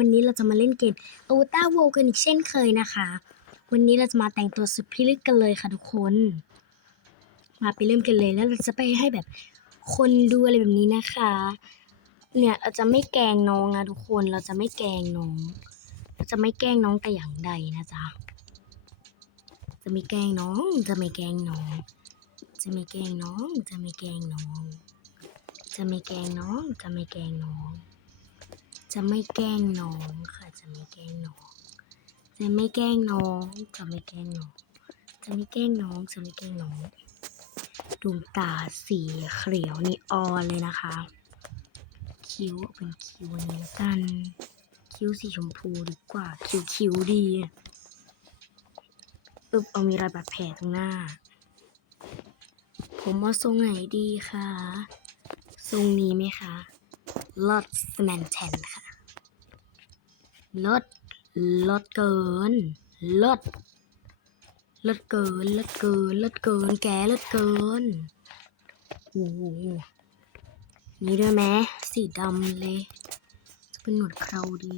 วันนี้เราจะมาเล่นเกม o t a w o r l d กันอีกเช่นเคยนะคะ วันนี้เราจะมาแต่งตัวสุดพิลึกกันเลยค่ะทุกคน มาไปเริ่มกันเลยแล้วเราจะไปให้แบบคนดูอะไรแบบนี้นะคะ เนี่ยเราจะไม่แกล้งน้องนะทุกคนเราจะไม่แกล้งน้องเราจะไม่แกล้งน้องแต่อย่างใดนะจ๊ะจะไม่แกงน้อง จะไม่แกล้งน้อง จะไม่แกล้งน้อง จะไม่แกล้งน้อง จะไม่แกล้งน้องจะไม่แกล้งน้อง จะไม่แกล้งน้องค่ะ จะไม่แกล้งน้อง จะไม่แกล้งน้อง จะไม่แกล้งน้อง จะไม่แกล้งน้อง จะไม่แกล้งน้อง ดวงตาสีเขียวนีออนเลยนะคะ คิ้วเป็นคิ้วนนี้ละกัน คิ้วสีชมพูดีกว่า คิ้วคิ้วดีอึบเอามีรอยบาดแผลตรงหน้า ผมว่าทรงไหนดีคะ ทรงนี้ไหมคะ ลดสแมนแทนค่ะ ลด ลดเกิน ลด ลดเกิน ลดเกิน ลดเกิน แกลดเกิน โอ้โหนี่ด้วยไหมสีดำเลย จะเป็นหนวดเคราดี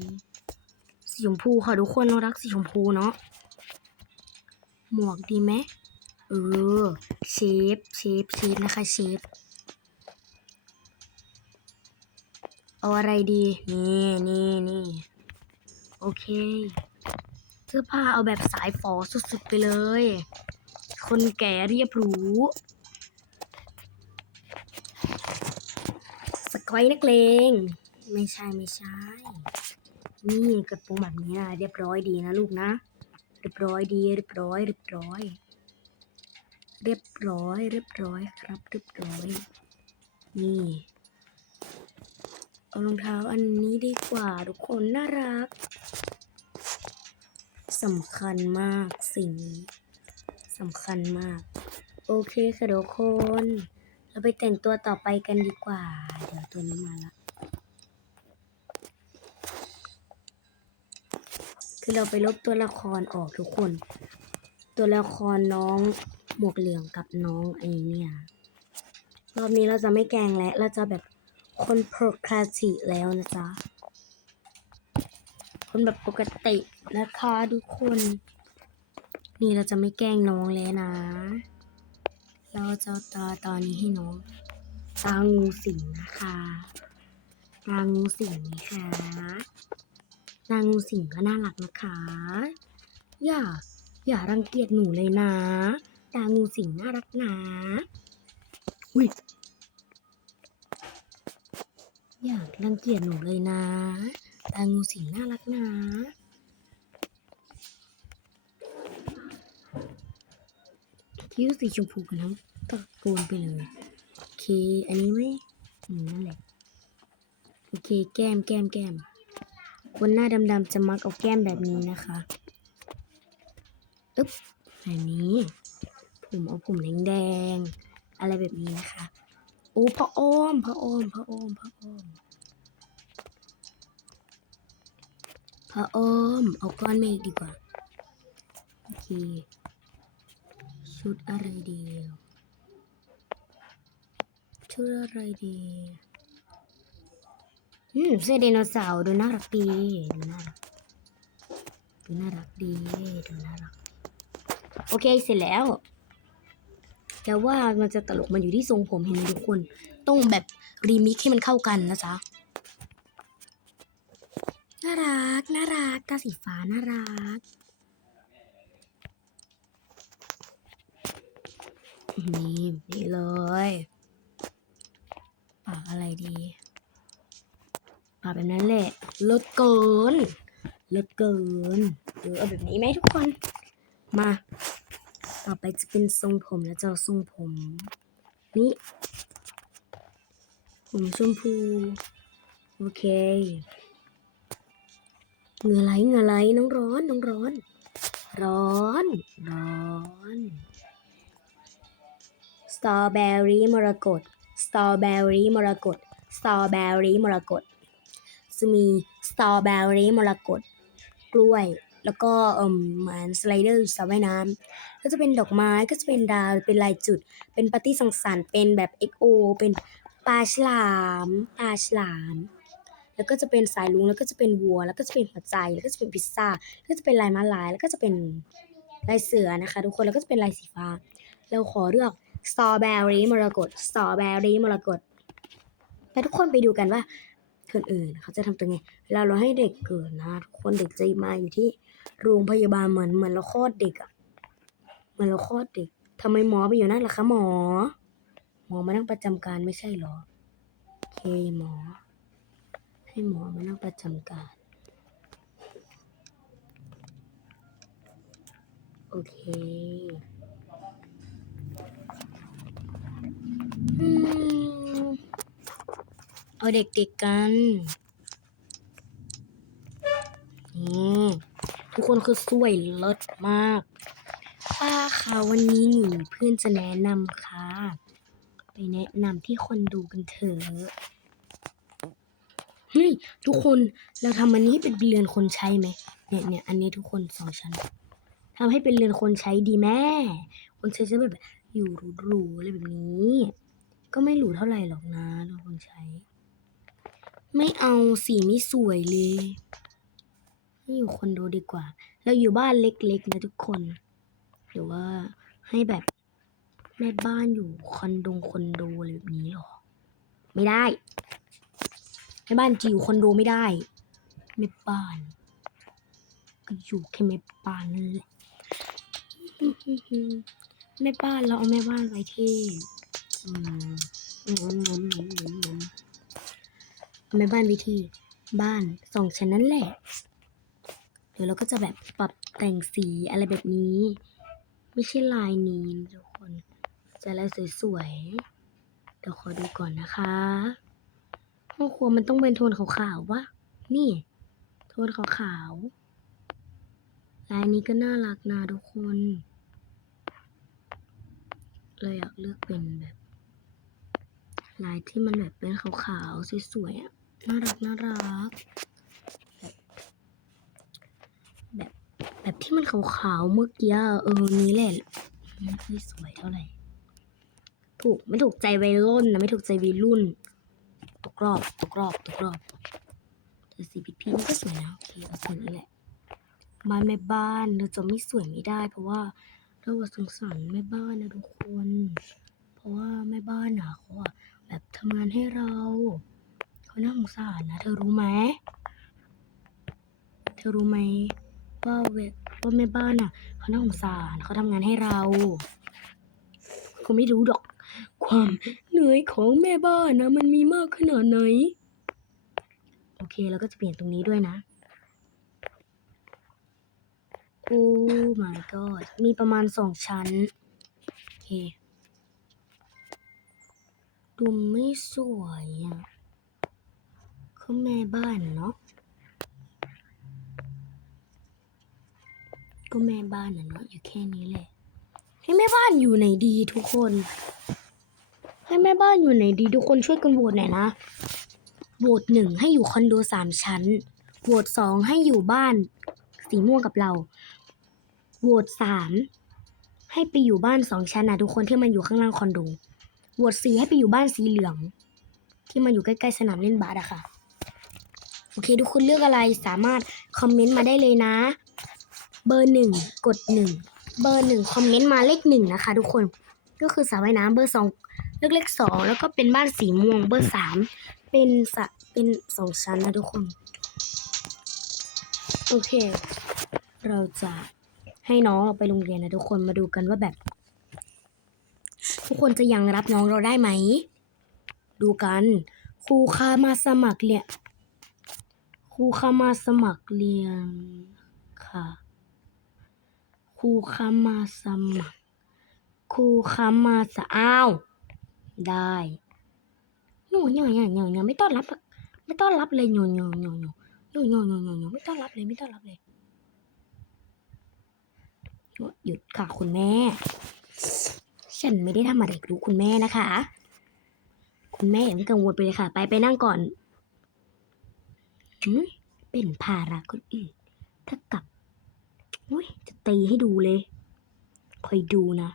สีชมพูค่ะทุกคนเรารักสีชมพูเนาะ หมวกดีไหมเออเชฟเชฟเชฟนะคะเชฟ เอาอะไรดี นี่นี่นี่โอเค เสื้อผ้าเอาแบบสายฝอสุดๆไปเลย คนแก่เรียบหรูสกอยนักเลง ไม่ใช่ไม่ใช่ นี่กระโปรงแบบนี้นะเรียบร้อยดีนะลูกนะ เรียบร้อยดี เรียบร้อย เรียบร้อย เรียบร้อย เรียบร้อยครับ เรียบร้อย นี่ เอารองเท้าอันนี้ดีกว่าทุกคนน่ารักสำคัญมากสิ่งนี้สำคัญมาก โอเคค่ะทุกคน เราไปแต่งตัวต่อไปกันดีกว่า เดี๋ยวตัวนี้มาละคือเราไปลบตัวละครออกทุกคน ตัวละครน้องหมวกเหลืองกับน้องไอเนี่ย รอบนี้เราจะไม่แกงแล้วเราจะแบบ คนโปรคาสิแล้วนะจ๊ะ คนแบบปกตินะคะทุกคน นี่เราจะไม่แกล้งน้องแล้วนะ เราจะตาตอนนี้ให้น้อง ตางูสิงนะคะตางูสิงนะคะตางูสิงก็น่ารักนะคะ อย่า อย่ารังเกียจหนูเลยนะ ตางูสิงน่ารักนะ อุ้ย อยากรังเกียจหนูเลยนะตางูสิงน่ารักนะคิ้วสีชมพูกันทั้งตะโกนไปเลยโอเค อันนี้ไหมอืมนั่นแหละโอเค แก้มแก้มแก้มคนหน้าดำๆจะมักเอาแก้มแบบนี้นะคะอึ๊บแบบนี้ ผมเอาผมแดงๆอะไรแบบนี้นะคะ โอ้พระอ้อมพระอ้อมพระอ้อมพระอ้อมพระอ้อมเอาก้อนเมฆดีกว่า โอเค ชุดอะไรดี ชุดอะไรดีอืมเสื้อไดโนเสาร์ดูน่ารักดีดูน่ารักดูน่ารักดีดูน่ารัก โอเค เสร็จแล้ว แต่ว่ามันจะตลกมันอยู่ที่ทรงผมเห็นไหมทุกคน ต้องแบบรีมิกให้มันเข้ากันนะจ๊ะน่ารักน่ารักตาสีฟ้าน่ารักนี่นี่เลยปากอะไรดีปากแบบนั้นแหละเลิศเกินเลิศเกินเออเอาแบบนี้ไหมทุกคน มา ต่อไปจะเป็นทรงผมแล้วจะทรงผมนี่ผมชมพู โอเคเงือไหลเงือไหลน้องร้อนน้องร้อน ร้อนร้อนสตรอเบอรี่มรกตสตรอเบอรี่มรกตสตรอเบอรี่มรกตจะมีสตรอเบอรี่มรกตกล้วย แล้วก็เหมือนสไลเดอร์สระว่ายน้ำก็จะเป็นดอกไม้ก็จะเป็นดาวเป็นลายจุด เป็นปาร์ตี้สังสรรค์เป็นแบบ XO เป็นปลาฉลามปลาฉลาม แล้วก็จะเป็นสายลุงแล้วก็จะเป็นวัว แล้วก็จะเป็นหัวใจแล้วก็จะเป็นพิซซ่าแล้วก็จะเป็นลายม้าลาย แล้วก็จะเป็นลายเสือนะคะ ทุกคนแล้วก็จะเป็นลายสีฟ้า เราขอเลือกสตรอเบอรี่มรกตสตรอเบอรี่มรกตแล้วทุกคนไปดูกันว่าคนอื่นเขาจะทำตัวไงเวลาเราให้เด็กเกิดนะทุกคนเด็กจะมาอยู่ที่ โรงพยาบาลเหมือนเหมือนเราคลอดเด็กอะเหมือนเราคลอดเด็กทำไมหมอไปอยู่นั่นล่ะคะหมอ หมอมานั่งประจำการไม่ใช่หรอโอเคหมอ ให้หมอมานั่งประจำการ โอเคอเอาเด็กๆกันนี่ ทุกคนคือสวยเลิศมากป้าคะวันนี้หนูมีเพื่อนจะแนะนำค่ะ ไปแนะนำที่คนดูกันเถอะเฮ้ยทุกคนเราทำอันนี้ให้เป็นเรือนคนใช้ไหมเนี่ยเนี่ยอันนี้ทุกคนสองชั้นทำให้เป็นเรือนคนใช้ดีแม่ คนใช้จะแบบอยู่หรูๆอะไรแบบนี้ ก็ไม่หรูเท่าไหร่หรอกนะเรือนคนใช้ ไม่เอาสีไม่สวยเลย ให้อยู่คอนโดดีกว่า เราอยู่บ้านเล็กๆนะทุกคน หรือว่าให้แบบแม่บ้านอยู่คอนโดคอนโดอะไรแบบนี้หรอ ไม่ได้แม่บ้านจะอยู่คอนโดไม่ได้แม่บ้านก็อยู่แค่แม่บ้านนั่นแหละแม่บ้านเราเอาแม่บ้านไว้ที่แม่บ้านไว้ที่บ้านสองชั้นนั่นแหละ เดี๋ยวเราก็จะแบบปรับแต่งสีอะไรแบบนี้ ไม่ใช่ลายนี้นะทุกคน จะลายสวยๆเดี๋ยวขอดูก่อนนะคะห้องครัวมันต้องเป็นโทนขาวๆวะนี่ โทนขาวๆลายนี้ก็น่ารักนะทุกคนเลยอยากเลือกเป็นแบบลายที่มันแบบเป็นขาวๆสวยๆอะน่ารักน่ารัก แบบ แบบที่มันขาวๆเมื่อกี้เออนี้แหละไม่ค่อยสวยเท่าไหร่ ถูกไม่ถูกใจวัยรุ่นนะไม่ถูกใจวัยรุ่นตกรอบตกรอบตกรอบแต่สีพิมพ์ก็สวยนะโอเคเอาสีนี้แหละบ้านแม่บ้านเราจะไม่สวยไม่ได้ เพราะว่าเราอะสงสารแม่บ้านนะทุกคน เพราะว่าแม่บ้านอะเขาอะแบบทำงานให้เราเขาน่าสงสารนะ เธอรู้ไหมเธอรู้ไหม ว่าเวว่าแม่บ้านอะเขาน่าสงสารเขาทำงานให้เราเขาไม่รู้ดอก ความเหนื่อยของแม่บ้านนะมันมีมากขนาดไหน โอเคแล้วก็จะเปลี่ยนตรงนี้ด้วยนะโอ้ my god มีประมาณสองชั้น โอเค ดูไม่สวยอะเขาแม่บ้านเนาะ ก็แม่บ้านน่ะเนาะอยู่แค่นี้แหละ ให้แม่บ้านอยู่ไหนดีทุกคน ให้แม่บ้านอยู่ไหนดีทุกคนช่วยกันโหวตหน่อยนะโหวตหนึ่งให้อยู่คอนโดสามชั้นโหวตสองให้อยู่บ้านสีม่วงกับเราโหวตสามให้ไปอยู่บ้านสองชั้นนะทุกคนที่มันอยู่ข้างล่างคอนโดโหวตสี่ให้ไปอยู่บ้านสีเหลือง ที่มันอยู่ใกล้ๆสนามเล่นบาสอะค่ะ โอเค ทุกคนเลือกอะไรสามารถคอมเมนต์มาได้เลยนะ เบอร์หนึ่งกดหนึ่งเบอร์หนึ่งคอมเมนต์มาเลขหนึ่งนะคะ ทุกคนก็คือสระว่ายน้ำเบอร์สองเลือกเลขสองแล้วก็เป็นบ้านสีม่วงเบอร์สามเป็นสระเป็นสองชั้นนะทุกคน โอเค เราจะให้น้องเราไปโรงเรียนนะทุกคนมาดูกันว่าแบบ ทุกคนจะยังรับน้องเราได้ไหม ดูกันครูคะมาสมัครเรียนครูคะมาสมัครเรียนค่ะ ครูคะมาสมัครครูคะมาสะอ้าว ได้หนูหนูหนูหนูหนูไม่ต้อนรับ ไม่ต้อนรับเลยหนูหนูหนูหนูหนูหนูหนูหนูหนูไม่ต้อนรับเลยไม่ต้อนรับเลยหยุดค่ะคุณแม่ ฉันไม่ได้ทำอะไรรู้คุณแม่นะคะ คุณแม่อย่าเพิ่งกังวลไปเลยค่ะ ไปไปนั่งก่อนเป็นภาระคนอื่นถ้ากลับอุ้ย ตีให้ดูเลย คอยดูนะ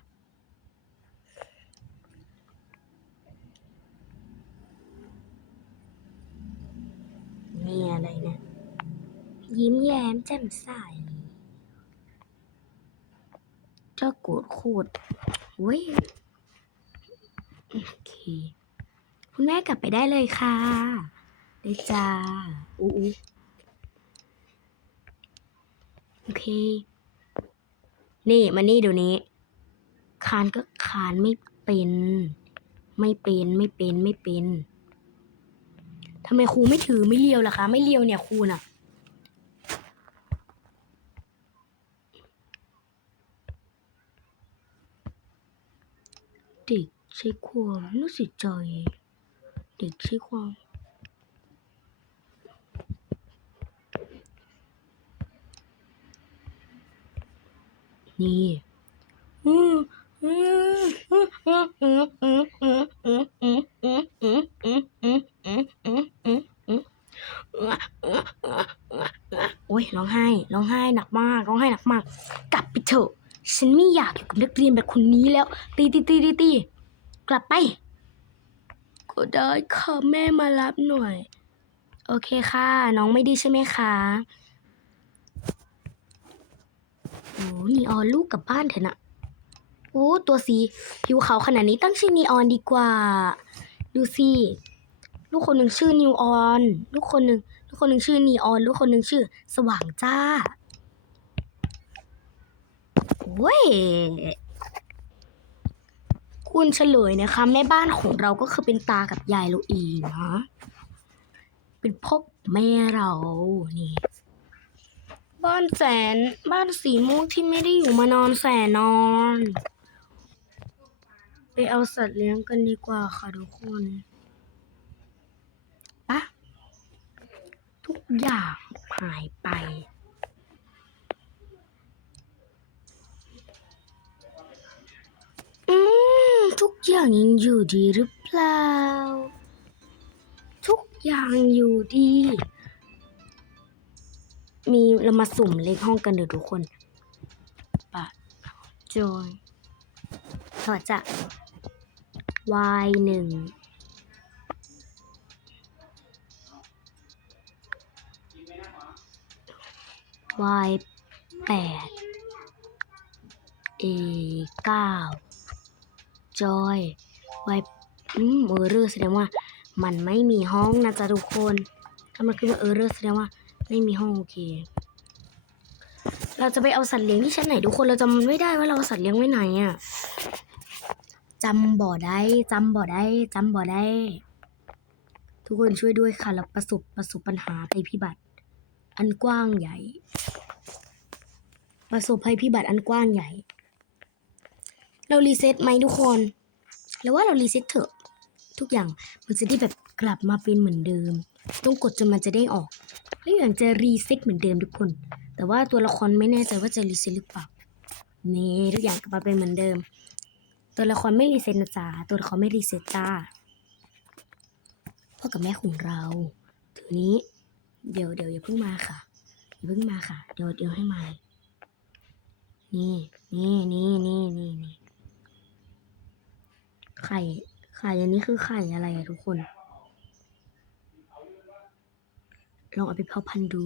นี่อะไรนะ ยิ้มแย้มแจ่มใส เจ้ากรธโคตรเว้ย โอเค คุณแม่กลับไปได้เลยค่ะ ได้จ้าอู้อู้โอเค นี่มานี่เดี๋ยวนี้ คานก็คานไม่เป็น ไม่เป็นไม่เป็นไม่เป็นทำไมครูไม่ถือไม่เลียวล่ะคะ ไม่เลียวเนี่ยครูน่ะเด็กใช้ความรู้สึกใจ เด็กใช้ความ มโอ้ยร้องไห้ร้องไห้หนักมากร้องไห้หนักมาก กลับไปเถอะ ฉันไม่อยากอยู่กับนักเรียนแบบคนนี้แล้ว ตีตีตีตีตีกลับไป ก็ได้ค่ะแม่มารับหน่อย โอเคค่ะ น้องไม่ดีใช่ไหมคะ โอ้นีออนลูกกลับบ้านเถอะนะโอ้ตัวสีผิวขาวขนาดนี้ตั้งชื่อนีออนดีกว่า ดูสิลูกคนหนึ่งชื่อนิวออนลูกคนหนึ่งลูกคนหนึ่งชื่อนีออนลูกคนหนึ่งชื่อ สว่างจ้าโอ้ยคุณเฉลยนะคะแม่บ้านของเราก็คือเป็นตากับยายเราเองนะเป็นพ่อแม่เรานี่ บ้านแสน บ้านสีม่วงที่ไม่ได้อยู่มานอนแสนนอน ไปเอาสัตว์เลี้ยงกันดีกว่าค่ะทุกคนปะทุกอย่างหายไปอืมทุกอย่างยังอยู่ดีหรือเปล่า ทุกอย่างอยู่ดี มีเรามาสุ่มเลขห้องกันเดี๋ยวทุกคนปะจอยถอดจะ y หนึ่ง y แปด a เก้าจอยไวอืมเออร์เรอร์แสดงว่า มันไม่มีห้องนะจ๊ะทุกคน ถ้ามันขึ้นว่าเออร์เรอร์แสดงว่า ไม่มีห้องโอเค เราจะไปเอาสัตว์เลี้ยงที่ชั้นไหนทุกคนเราจำไม่ได้ว่าเราสัตว์เลี้ยงไว้ไหนอะจำบ่อได้จำบ่อได้จำบ่อได้ ทุกคนช่วยด้วยค่ะ เราประสบประสบปัญหาภัยพิบัติ อันกว้างใหญ่ ประสบภัยพิบัติอันกว้างใหญ่ เรารีเซ็ตไหมทุกคนแล้วว่าเรารีเซ็ตเถอะ ทุกอย่างมันจะได้แบบกลับมาเป็นเหมือนเดิม ต้องกดจนมันจะได้งออกแล้วอย่างจะรีเซ็ตเหมือนเดิมทุกคน แต่ว่าตัวละครไม่แน่ใจว่าจะรีเซ็ตหรือเปล่านี่ทุกอย่างกลับมาเป็นเหมือนเดิม ตัวละครไม่รีเซ็ตนะจ๊ะตัวละครไม่รีเซ็ตจ้าพ่อกับแม่ของเราทีนี้ เดี๋ยวเดี๋ยวอย่าเพิ่งมาค่ะอย่าเพิ่งมาค่ะ เดี๋ยวเดี๋ยวให้มานี่นี่นี่นี่นี่นี่ไข่ไข่อันนี้คือไข่อะไรอะทุกคน ลองเอาไปเพาะพันธุ์ดู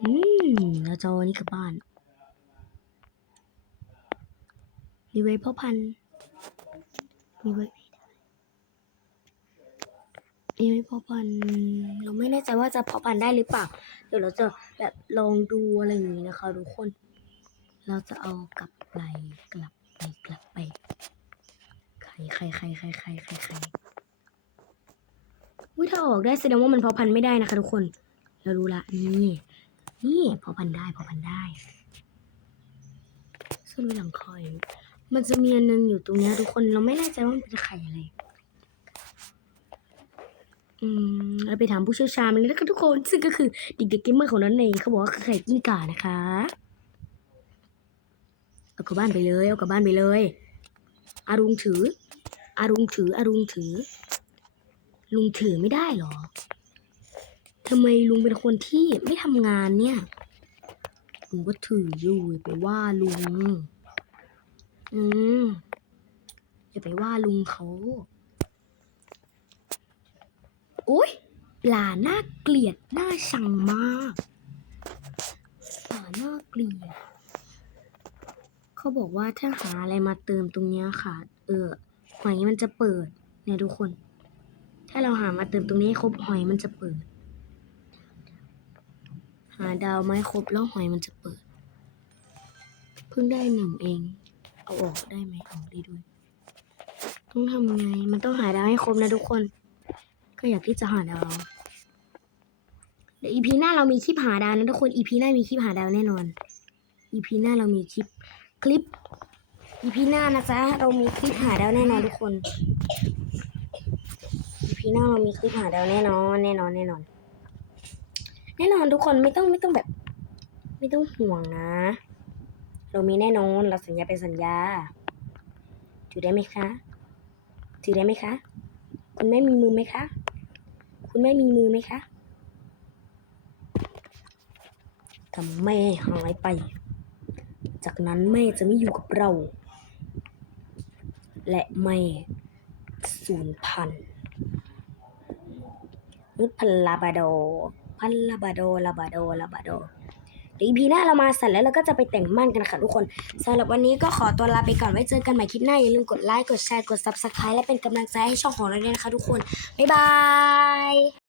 อืมเราจะเอาอันนี้กลับบ้านมีไว้เพาะพันธุ์มีไว้มีไว้เพาะพันธุ์เราไม่แน่ใจว่าจะเพาะพันธุ์ได้หรือเปล่า เดี๋ยวเราจะแบบลองดูอะไรอย่างนี้นะคะทุกคน เราจะเอากลับไปกลับไปกลับไปไข่ไข่ไข่ไข่ไข่ไข่ไข่ อุ้ยถ้าออกได้แสดงว่ามันพาะพันไม่ได้นะคะทุกคน เรารู้ละนี่นี่พาะพันได้พาะพันได้ส่วนหลังคอย มันจะมีอันนึงอยู่ตรงนี้ทุกคนเราไม่แน่ใจว่ามันเป็นไข่อะไรอืมเราไปถามผู้เชี่ยวชาญมาเลยนะคะทุกคน ซึ่งก็คือเด็กๆเกมเมอร์ของนั่นเองเขาบอกว่าคือไข่กิ้งก่านะคะเอากลับบ้านไปเลยเอากลับบ้านไปเลยอารุงถืออารุงถืออารุงถือ ลุงถือไม่ได้เหรอทำไมลุงเป็นคนที่ไม่ทำงานเนี่ย ลุงก็ถืออยู่อย่าไปว่าลุง อืมอย่าไปว่าลุงเขาอุ้ยปลาหน่าเกลียดหน่าชังมากปลาน่าเกลียด เขาบอกว่าถ้าหาอะไรมาเติมตรงเนี้ยค่ะ เออหอยมันจะเปิดเนี่ยทุกคน ถ้าเราหามาเติมตรงนี้ครบหอยมันจะเปิด หาดาวไม่ครบแล้วหอยมันจะเปิด เพิ่งได้หนึ่งเอง เอาออกได้ไหมเอาได้ด้วย ต้องทำไง มันต้องหาดาวให้ครบนะทุกคน ก็อยากที่จะหาดาวเดี๋ยวอีพีหน้าเรามีคลิปหาดาวนะทุกคนอีพีหน้ามีคลิปหาดาวแน่นอนอีพีหน้าเรามีคลิปคลิปอีพีหน้านะจ๊ะเรามีคลิปหาดาวแน่นอนทุกคน พีหน้าเรามีคลิปหาดาวแน่นอนแน่นอนแน่นอน แน่นอนทุกคนไม่ต้องไม่ต้องแบบ ไม่ต้องห่วงนะ เรามีแน่นอนเราสัญญาเป็นสัญญา ถือได้ไหมคะ ถือได้ไหมคะ คุณแม่มีมือไหมคะ คุณแม่มีมือไหมคะถ้าแม่หายไป จากนั้นแม่จะไม่อยู่กับเรา และแม่สูญพันธุ์ นุชพันลาบาโด พันลาบาโดลาบาโดลาบาโดเดี๋ยวอีพีหน้าเรามาเสร็จแล้วเราก็จะไปแต่งมั่นกันค่ะทุกคนสำหรับวันนี้ก็ขอตัวลาไปก่อนไว้เจอกันใหม่คลิปหน้าอย่าลืมกดไลค์กดแชร์กด subscribe และเป็นกำลังใจให้ช่องของเราด้วยนะคะทุกคน บ๊ายบาย